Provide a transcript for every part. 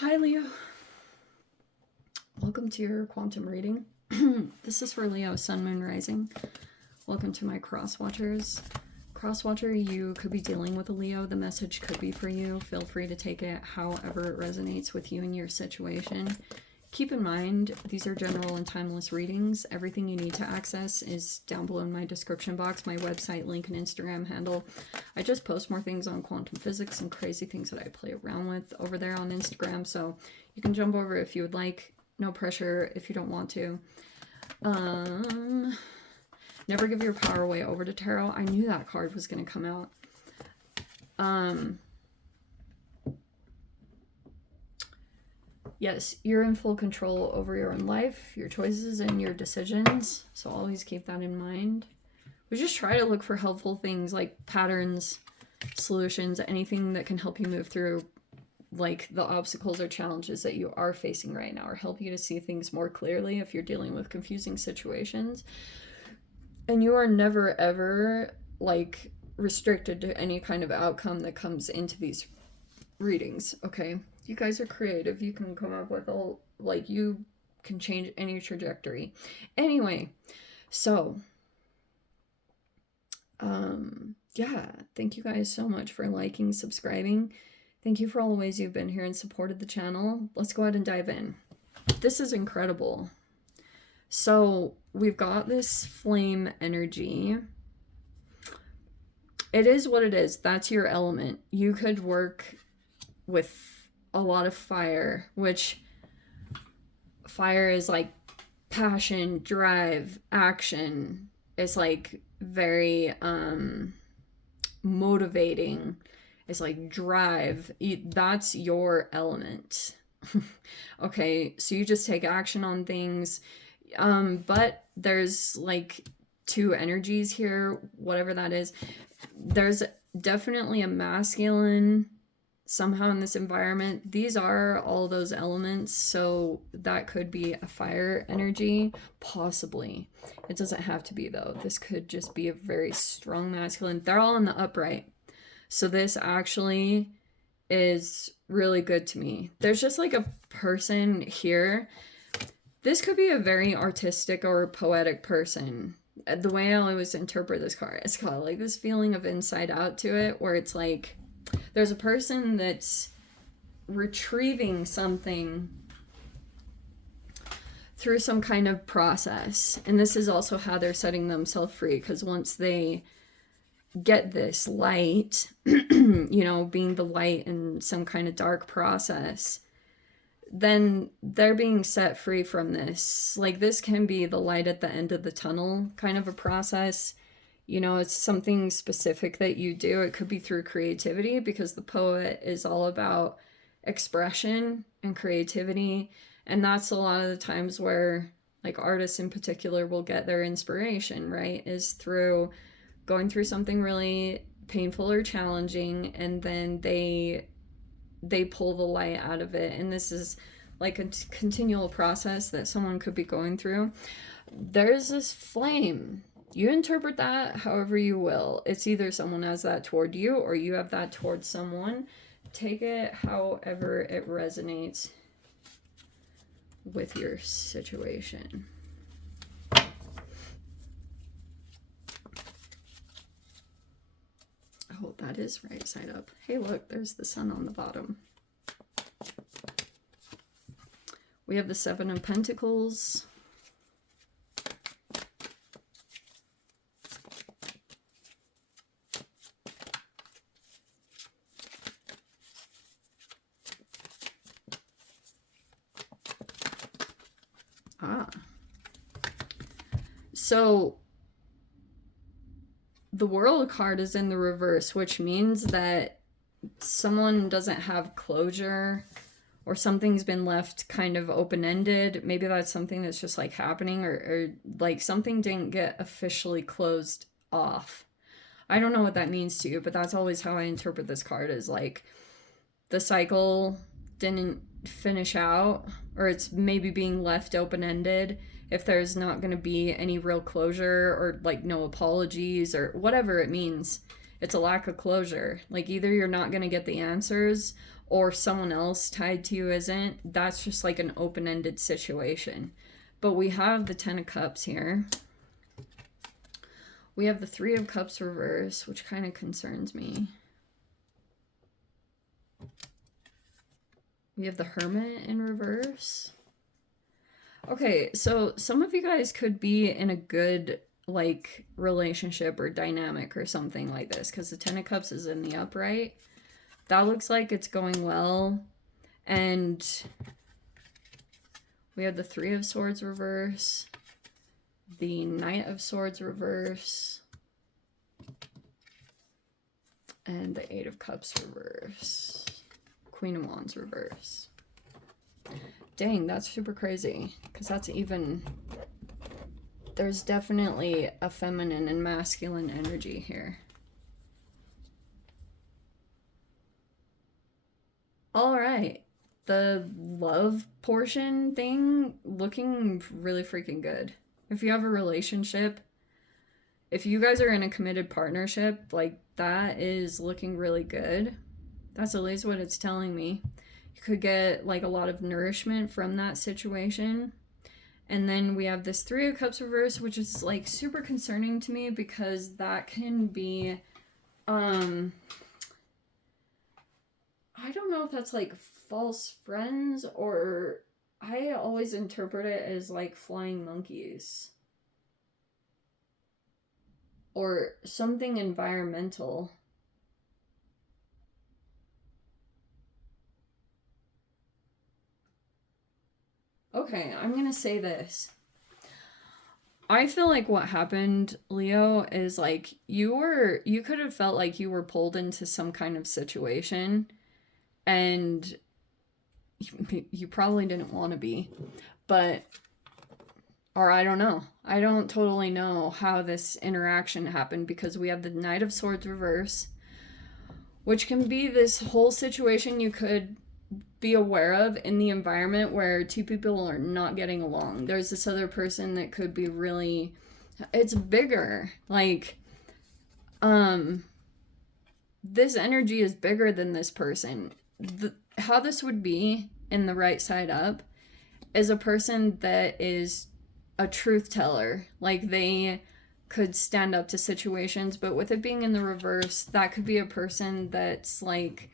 Hi, Leo. Welcome to your quantum reading. This is for Leo, Sun, Moon, Rising. Welcome to my cross-watchers. Cross-watcher, you could be dealing with a Leo. The message could be for you. Feel free to take it however it resonates with you and your situation. Keep in mind, these are general and timeless readings. Everything you need to access is down below in my description box, my website, link, and Instagram handle. I just post more things on quantum physics and crazy things that I play around with over there on Instagram, so you can jump over if you would like. No pressure if you don't want to. Never give your power away over to tarot. I knew that card was going to come out. Yes, you're in full control over your own life, your choices, and your decisions. So always keep that in mind. We just try to look for helpful things like patterns, solutions, anything that can help you move through like the obstacles or challenges that you are facing right now, or help you to see things more clearly if you're dealing with confusing situations. And you are never ever like restricted to any kind of outcome that comes into these readings, okay? You guys are creative. You can come up with all, like, you can change any trajectory. Anyway, so yeah, thank you guys so much for liking, subscribing. Thank you for all the ways you've been here and supported the channel. Let's go ahead and dive in. This is incredible. So we've got this flame energy. It is what it is. That's your element. You could work with a lot of fire, which fire is like passion, drive, action. It's like very motivating. It's like drive. That's your element. Okay, so you just take action on things. But there's like two energies here, whatever that is. There's definitely a masculine somehow in this environment. These are all those elements, so that could be a fire energy, possibly. It doesn't have to be though. This could just be a very strong masculine. They're all in the upright. So this actually is really good to me. There's just like a person here. This could be a very artistic or poetic person. The way I always interpret this card, it's got like this feeling of inside out to it, where it's like there's a person that's retrieving something through some kind of process. And this is also how they're setting themselves free, because once they get this light, you know, being the light in some kind of dark process, then they're being set free from this. Like, this can be the light at the end of the tunnel kind of a process. You know, it's something specific that you do. It could be through creativity, because the poet is all about expression and creativity. And that's a lot of the times where, like, artists in particular will get their inspiration, right? Is through going through something really painful or challenging, and then they pull the light out of it. And this is like a continual process that someone could be going through. There's this flame. You interpret that however you will. It's either someone has that toward you or you have that towards someone. Take it however it resonates with your situation. Oh, that is right side up. Hey, look, there's the sun on the bottom. We have the Seven of Pentacles. So the World card is in the reverse, which means that someone doesn't have closure, or something's been left kind of open-ended. Maybe that's something that's just like happening, or like something didn't get officially closed off. I don't know what that means to you, but that's always how I interpret this card, is like the cycle didn't finish out, or it's maybe being left open-ended. If there's not going to be any real closure, or like no apologies, or whatever it means, It's a lack of closure. Like either you're not going to get the answers or someone else tied to you isn't. That's just like an open-ended situation. But we have the 10 of Cups here. We have the 3 of Cups reverse, which kind of concerns me. We have the Hermit in reverse. Okay, so some of you guys could be in a good, like, relationship or dynamic or something like this, because the 10 of Cups is in the upright. That looks like it's going well. And we have the 3 of Swords reverse, the Knight of Swords reverse, and the 8 of Cups reverse, Queen of Wands reverse. Dang, that's super crazy, because that's even, there's definitely a feminine and masculine energy here. All right, the love portion thing looking really freaking good. If you have a relationship, if you guys are in a committed partnership, like that is looking really good. That's at least what it's telling me. You could get like a lot of nourishment from that situation. And then we have this 3 of Cups reverse, which is like super concerning to me because that can be, I don't know if that's like false friends, or I always interpret it as like flying monkeys or something environmental. Okay, I'm gonna say this. I feel like what happened, Leo, is like you could have felt like you were pulled into some kind of situation and you probably didn't want to be, but, or I don't know. I don't totally know how this interaction happened because we have the Knight of Swords reverse, which can be this whole situation you could be aware of in the environment where two people are not getting along. There's this other person that could be really, it's bigger. Like, this energy is bigger than this person. How this would be in the right side up is a person that is a truth teller. Like they could stand up to situations, but with it being in the reverse, that could be a person that's like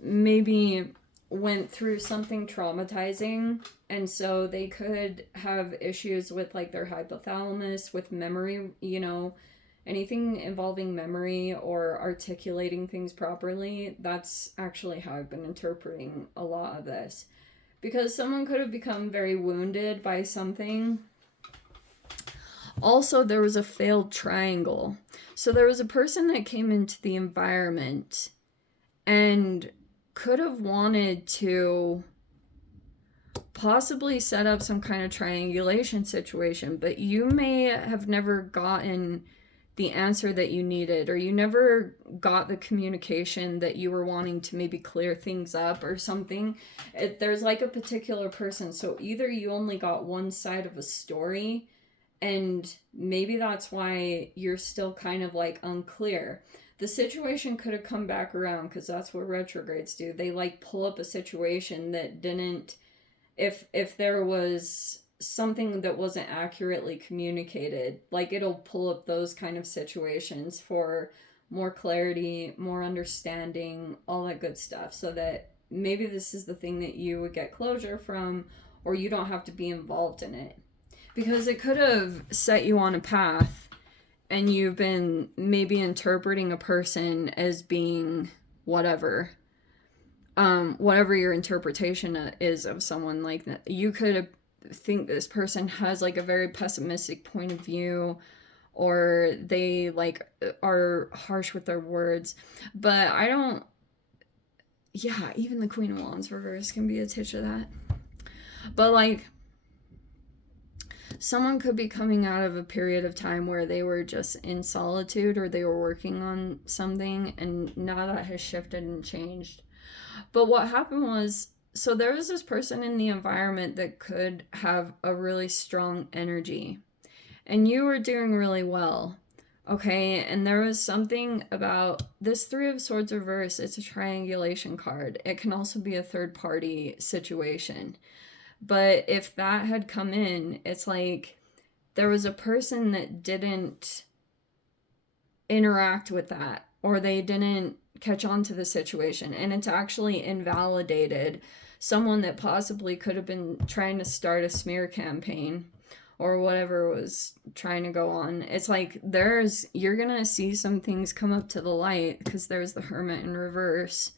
maybe went through something traumatizing, and so they could have issues with like their hypothalamus, with memory, you know, anything involving memory or articulating things properly. That's actually how I've been interpreting a lot of this, because someone could have become very wounded by something. Also, there was a failed triangle. So there was a person that came into the environment and could have wanted to possibly set up some kind of triangulation situation, but you may have never gotten the answer that you needed, or you never got the communication that you were wanting to maybe clear things up or something. There's like a particular person, so either you only got one side of a story, and maybe that's why you're still kind of like unclear. The situation could have come back around, because that's what retrogrades do. They like pull up a situation that didn't, if there was something that wasn't accurately communicated, like it'll pull up those kind of situations for more clarity, more understanding, all that good stuff, so that maybe this is the thing that you would get closure from, or you don't have to be involved in it. Because it could have set you on a path and you've been maybe interpreting a person as being whatever. Whatever your interpretation is of someone, like that. You could think this person has like a very pessimistic point of view, or they like are harsh with their words. But I don't, yeah, even the Queen of Wands reverse can be a titch of that. But like, someone could be coming out of a period of time where they were just in solitude, or they were working on something, and now that has shifted and changed. But what happened was, so there was this person in the environment that could have a really strong energy, and you were doing really well. Okay, and there was something about this Three of Swords reverse. It's a triangulation card. It can also be a third party situation. But if that had come in, it's like there was a person that didn't interact with that, or they didn't catch on to the situation, and it's actually invalidated someone that possibly could have been trying to start a smear campaign or whatever was trying to go on. It's like you're gonna see some things come up to the light because there's the Hermit in reverse.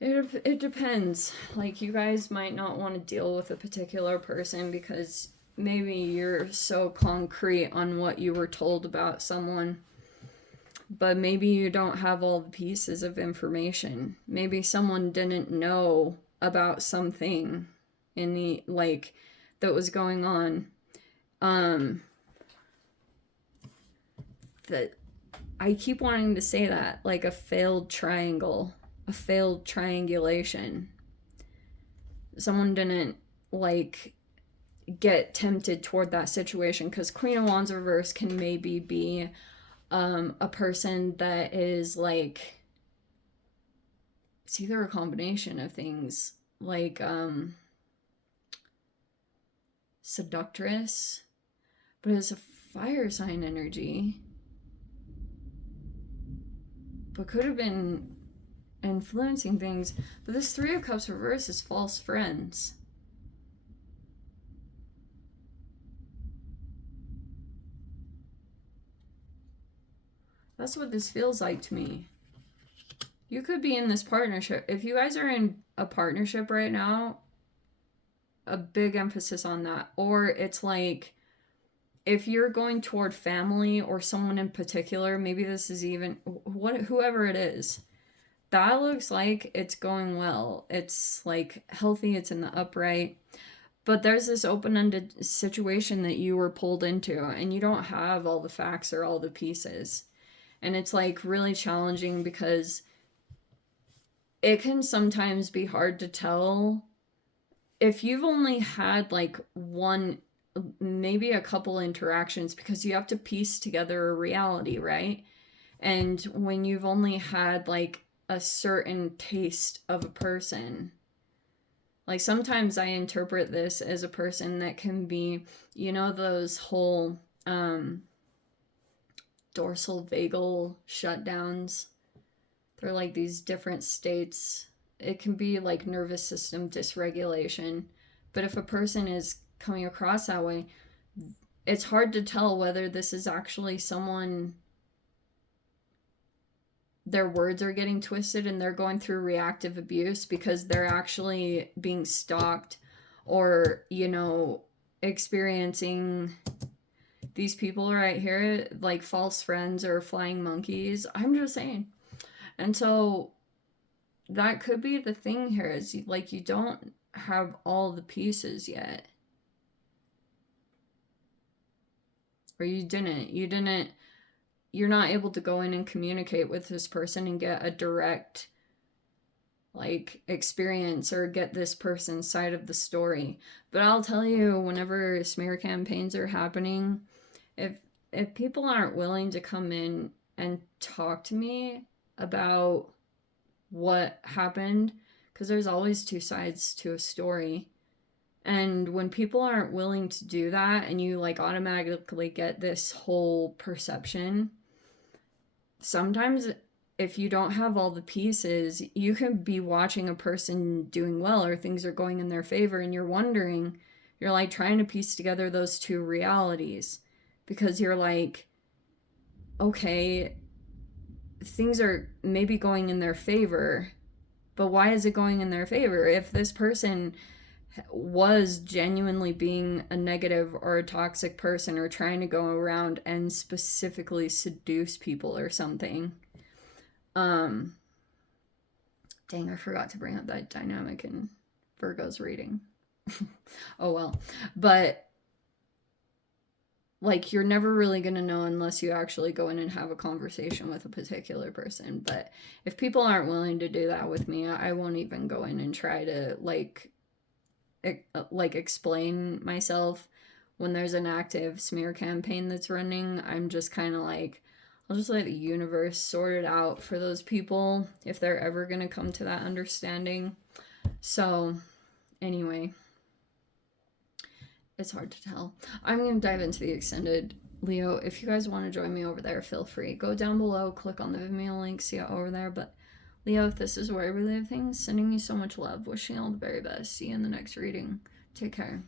It depends. Like, you guys might not want to deal with a particular person because maybe you're so concrete on what you were told about someone, but maybe you don't have all the pieces of information. Maybe someone didn't know about something in the, like, that was going on. That I keep wanting to say that, like a failed triangle, a failed triangulation. Someone didn't, like, get tempted toward that situation, because Queen of Wands reverse can maybe be a person that is like, it's either a combination of things, like seductress, but it's a fire sign energy, but could have been influencing things. But this Three of Cups reverse is false friends. That's what this feels like to me. You could be in this partnership. If you guys are in a partnership right now, a big emphasis on that. Or it's like, if you're going toward family or someone in particular, maybe this is even whoever it is, that looks like it's going well. It's like healthy, it's in the upright. But there's this open-ended situation that you were pulled into, and you don't have all the facts or all the pieces. And it's like really challenging because it can sometimes be hard to tell if you've only had like one, maybe a couple interactions, because you have to piece together a reality, right? And when you've only had like a certain taste of a person, like sometimes I interpret this as a person that can be, you know, those whole dorsal vagal shutdowns. They're like these different states. It can be like nervous system dysregulation. But if a person is coming across that way, it's hard to tell whether this is actually someone, their words are getting twisted and they're going through reactive abuse because they're actually being stalked, or, you know, experiencing these people right here, like false friends or flying monkeys. I'm just saying. And so that could be the thing here, is like you don't have all the pieces yet. Or you're not able to go in and communicate with this person and get a direct like experience or get this person's side of the story. But I'll tell you, whenever smear campaigns are happening, if people aren't willing to come in and talk to me about what happened, because there's always two sides to a story, and when people aren't willing to do that and you like automatically get this whole perception, sometimes if you don't have all the pieces, you can be watching a person doing well or things are going in their favor, and you're wondering, you're like trying to piece together those two realities, because you're like, okay, things are maybe going in their favor, but why is it going in their favor? If this person was genuinely being a negative or a toxic person or trying to go around and specifically seduce people or something. Dang, I forgot to bring up that dynamic in Virgo's reading. Oh well. But like, you're never really going to know unless you actually go in and have a conversation with a particular person. But if people aren't willing to do that with me, I won't even go in and try to like explain myself when there's an active smear campaign that's running, I'm just kind of like, I'll just let the universe sort it out for those people if they're ever going to come to that understanding. So, anyway, it's hard to tell. I'm going to dive into the extended. Leo, if you guys want to join me over there, feel free. Go down below, click on the Vimeo link, see it over there. But Leo, if this is where I relive things, sending you so much love, wishing you all the very best. See you in the next reading. Take care.